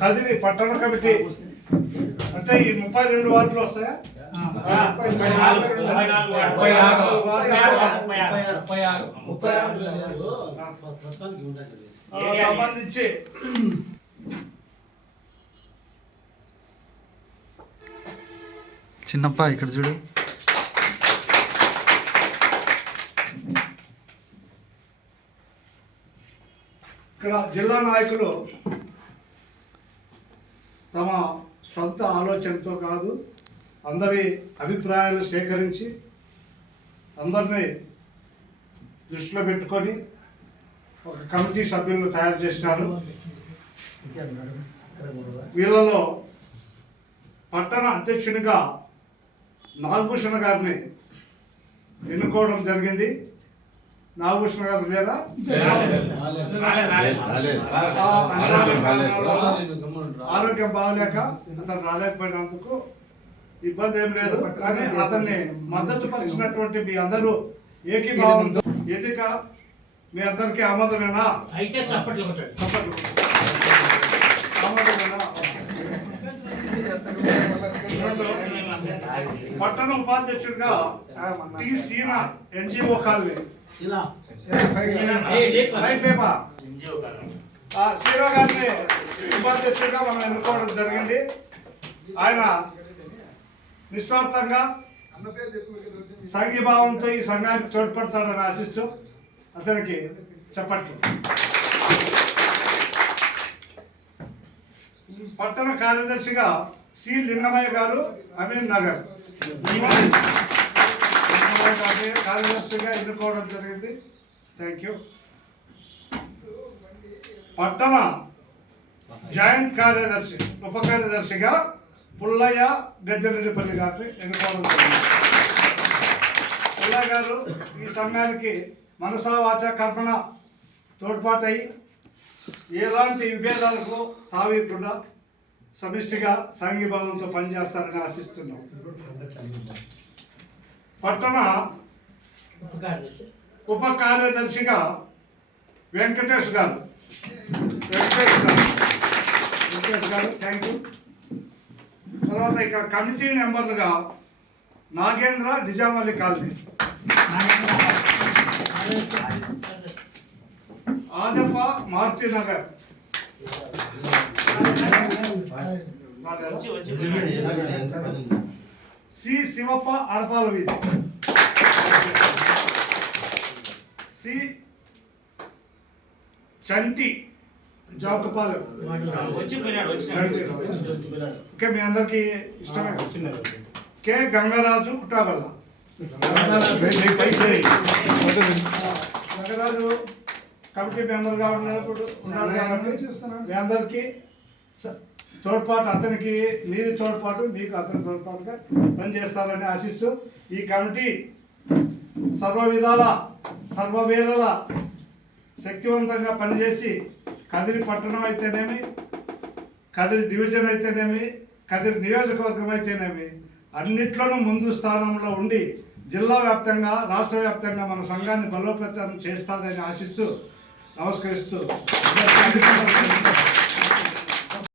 కదిరి పట్టణ కమిటీ అంటే ఈ 32 వార్డులు వస్తాయా? సంబంధించి చిన్నప్ప ఇక్కడ చూడు. ఇక్కడ జిల్లా నాయకులు తమ సొంత ఆలోచనతో కాదు, అందరి అభిప్రాయాలు సేకరించి అందరినీ దృష్టిలో పెట్టుకొని ఒక కమిటీ సభ్యులను తయారు చేసినారు. వీళ్ళలో పట్టణ అధ్యక్షునిగా నాగభూషణ గారిని ఎన్నుకోవడం జరిగింది. నాగభూషణ గారు లేరా? ఆరోగ్యం బాగలేక అతను రాలేకపోయినందుకు ఇబ్బంది ఏం లేదు, కానీ అతన్ని మద్దతు పరిచినటువంటి మీ అందరూ ఏకీభావంతో ఎన్నిక మీ అందరికీ ఆమోదమేనా? అయితే చప్పట్లు ఆమోదమేనా? పట్టణ ఉపాధ్యక్షుడిగా టి సీనా ఎన్జిఓ కాలనీ సీనా గారిని ఉపాధ్యక్షుడిగా మనం ఎన్నుకోవడం జరిగింది. ఆయన నిస్వార్థంగా సంఘీభావంతో ఈ సంఘానికి తోడ్పడతాడని ఆశిస్తూ అతనికి చెప్పట్లు. పట్టణ కార్యదర్శిగా సి లింగమయ్య గారు అమీన్ నగర్ కార్యదర్శిగా ఎన్నుకోవడం జరిగింది. Thank you. పట్టణ జాయింట్ కార్యదర్శి ఉప కార్యదర్శిగా పుల్లయ్య గజ్జరెడ్డిపల్లి గారిని ఎన్నుకోవడం జరిగింది. పుల్లయ్య గారు ఈ సంఘానికి మనసా వాచ కర్మణ తోడ్పాటై ఎలాంటి విభేదాలకు తావీకుండా సమిష్టిగా సంఘీభావంతో పనిచేస్తారని ఆశిస్తున్నాం. పట్టణ ఉప కార్యదర్శిగా వెంకటేష్ గారు థ్యాంక్ యూ. తర్వాత ఇక కమిటీ మెంబర్లుగా నాగేంద్ర నిజామల్లి కాలనీ, ఆదప్ప మారుతి నగర్, సి శివప్ప అడపాల వీధి, సి చంటి జౌకపాలెం. ఓకే, మీ అందరికి ఇష్టమే. కె గంగరాజు కుటాగల్ల. గంగరాజు కమిటీ మెంబర్గా ఉన్నాడు కాబట్టి మీ అందరికీ తోడ్పాటు, అతనికి నీరు తోడ్పాటు, మీకు అతని తోడ్పాటుగా పనిచేస్తారని ఆశిస్తూ ఈ కమిటీ సర్వ విధాల సర్వవేళల శక్తివంతంగా పనిచేసి కదిరి పట్టణం అయితేనేమి, కదిరి డివిజన్ అయితేనేమి, కదిరి నియోజకవర్గం అయితేనేమి అన్నిట్లోనూ ముందు స్థానంలో ఉండి జిల్లా వ్యాప్తంగా రాష్ట్ర వ్యాప్తంగా మన సంఘాన్ని బలోపేతం చేస్తుందని ఆశిస్తూ నమస్కరిస్తూ